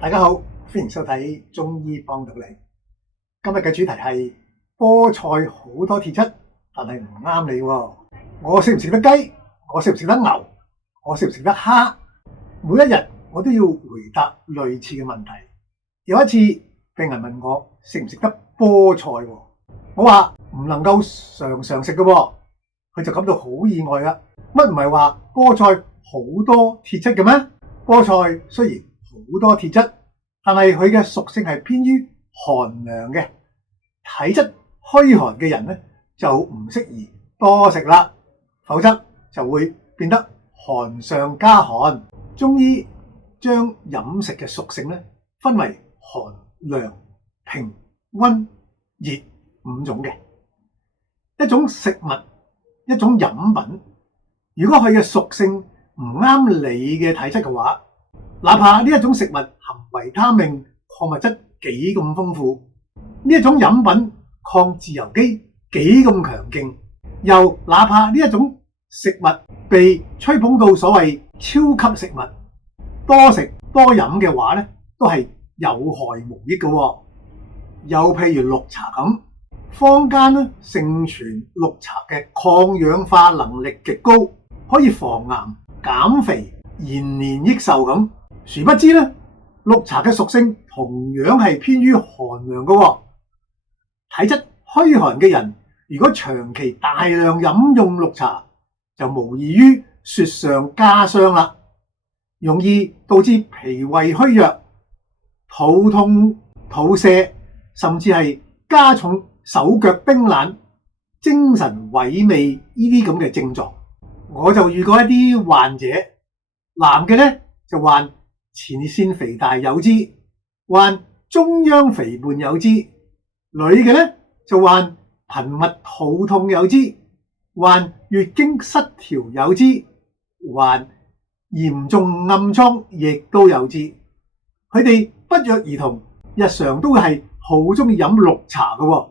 大家好，歡迎收睇中醫幫到你。今日嘅主題係菠菜好多鐵質，但係唔啱你喎。我食唔食得雞？我食唔食得牛？我食唔食得蝦？每一日我都要回答類似嘅問題。有一次病人問我食唔食得菠菜喎，我話唔能夠常常食嘅喎，佢就感到好意外啦。乜唔係話菠菜好多鐵質嘅咩？菠菜雖然好多鐵質，但係佢嘅屬性係偏於寒涼嘅，體質虛寒嘅人咧就唔適宜多食啦，否則就會變得寒上加寒。中醫將飲食嘅屬性咧分為寒、涼、平、溫、熱五種嘅。一種食物，一種飲品，如果佢嘅屬性唔啱你嘅體質嘅話，哪怕呢一種食物含維他命、礦物質幾咁豐富，呢一種飲品抗自由基幾咁強勁，又哪怕呢一種食物被吹捧到所謂超級食物，多食多飲嘅話咧，都係有害無益嘅。又譬如綠茶咁，坊間咧盛傳綠茶嘅抗氧化能力極高，可以防癌、減肥、延年益壽咁。殊不知咧，綠茶嘅屬性同樣係偏於寒涼嘅。體質虛寒嘅人，如果長期大量飲用綠茶，就無異於雪上加霜啦，容易導致脾胃虛弱、肚痛、肚瀉，甚至係加重手腳冰冷、精神萎靡呢啲咁嘅症狀。我就遇過一啲患者，男嘅咧就患前列腺肥大有之，患中央肥胖有之；女嘅咧就患頻密肚痛有之，患月經失調有之，患嚴重暗瘡亦都有之。佢哋不約而同，日常都係好中意飲綠茶嘅。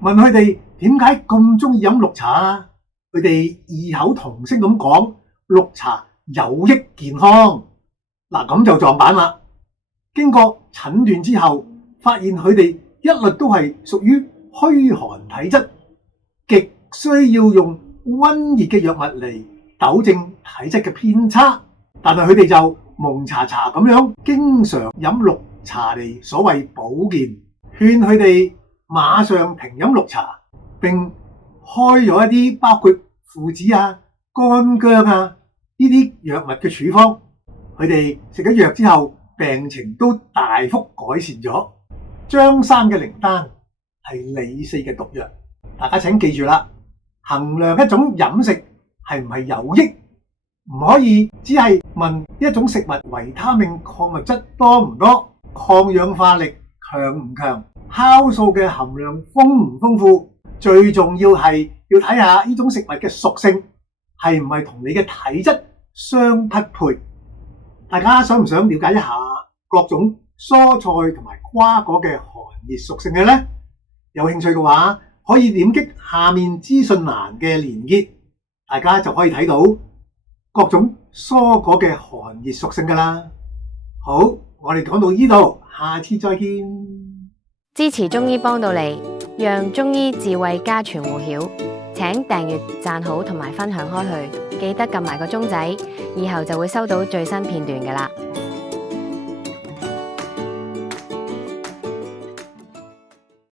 問佢哋點解咁中意飲綠茶啊？佢哋異口同聲咁講：綠茶有益健康。嗱，咁就撞板啦。經過診斷之後，發現佢哋一律都係屬於虛寒體質，極需要用溫熱嘅藥物嚟糾正體質嘅偏差。但係佢哋就蒙查查咁樣，經常飲綠茶嚟所謂保健，勸佢哋馬上停飲綠茶，並開咗一啲包括附子啊、乾薑啊呢啲藥物嘅處方。佢哋食咗藥之後，病情都大幅改善咗。張三嘅靈丹係李四嘅毒藥，大家請記住啦。衡量一種飲食係唔係有益，唔可以只係問一種食物維他命、礦物質多唔多，抗氧化力強唔強，酵素嘅含量豐唔豐富。最重要係要睇下呢種食物嘅屬性係唔係同你嘅體質相匹配。大家想唔想了解一下各種蔬菜同埋瓜果嘅寒熱屬性嘅呢？有興趣嘅話，可以點擊下面資訊欄嘅連結，大家就可以睇到各種蔬果嘅寒熱屬性噶啦。好，我哋講到呢度，下次再見。支持中醫幫到你，讓中醫智慧家傳戶曉。請訂閱、讚好同埋分享開去，記得撳埋個鐘仔，以後就會收到最新片段㗎喇。